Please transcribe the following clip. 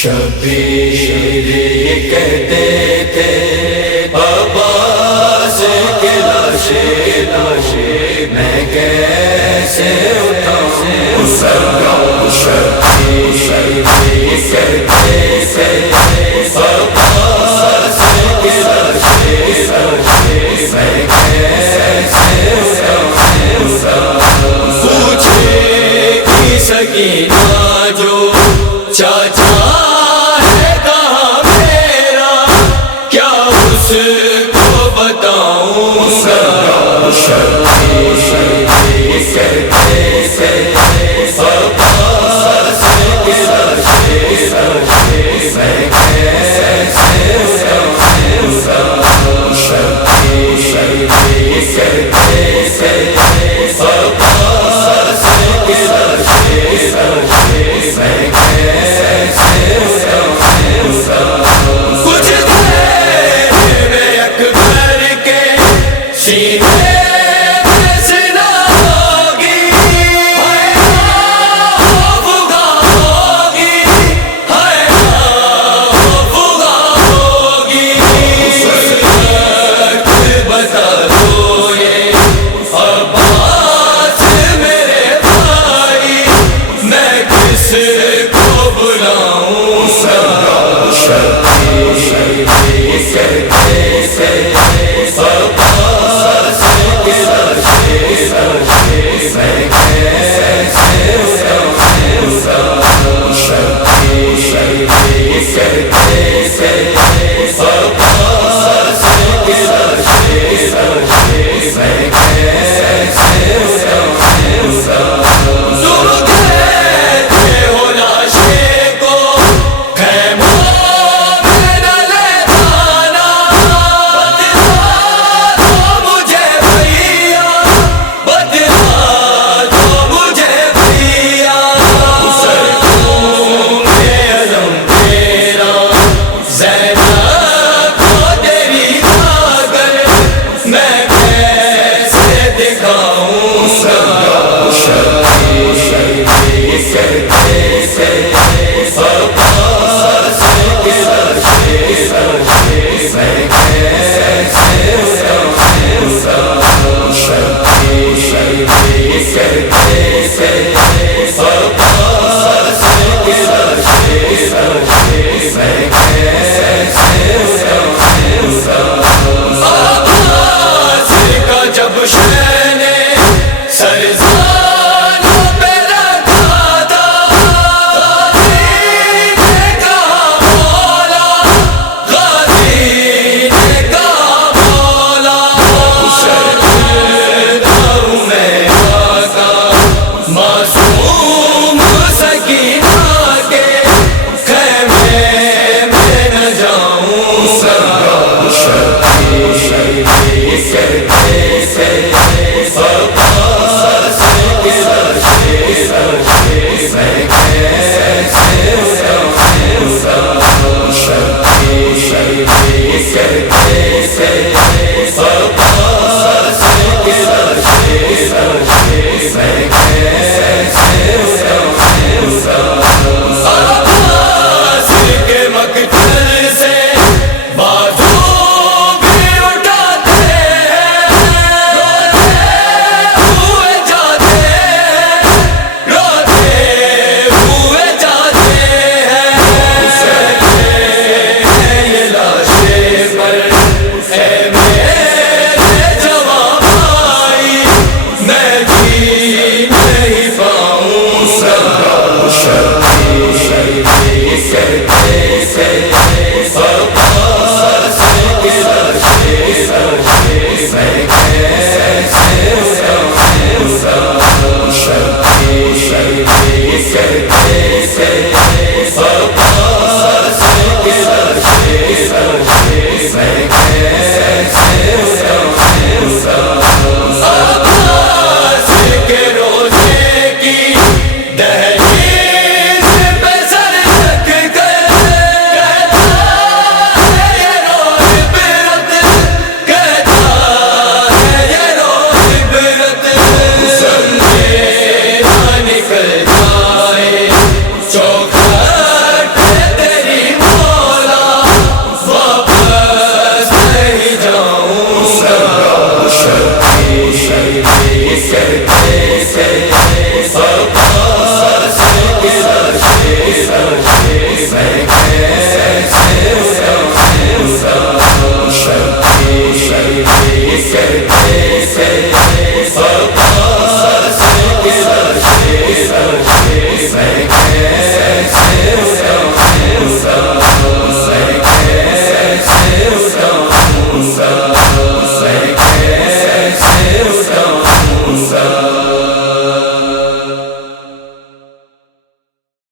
شبیر یہ کہتے تھے عباس کے لاشے میں کیسے اٹھاؤں شبیر یہ کہتے تھے عباس کے لاشے میں کیسے اٹھاؤں پوچھے کی سکینہ جو چاچا ہے کہاں میرا کیا اس کو بتاؤں گا شبیر یہ کہتے تھے عباس کے لاشے میں کیسے اٹھاؤں شبیر یہ کہتے تھے عباس کے لاشے میں کیسے کچھ دیر میں اکبر کے سینے میں سنا ہوگی فغا ہوگی فغا ہوگی بتا دو یہ عباس میرے بھائی میں کس کو بلاؤں شبیر یہ کہتے تھے عباس کے لاشے میں کیسے اٹھاؤں شبیر یہ کہتے تھے عباس کے لاشے میں کیسے اٹھاؤں تم کہتے ہو لاشے کو خیمہ میں نہ لے جانا بتلا دو مجھے بھیا بتلا دو مجھے بھیا سرکوں میں علم تیرا زینب کرتے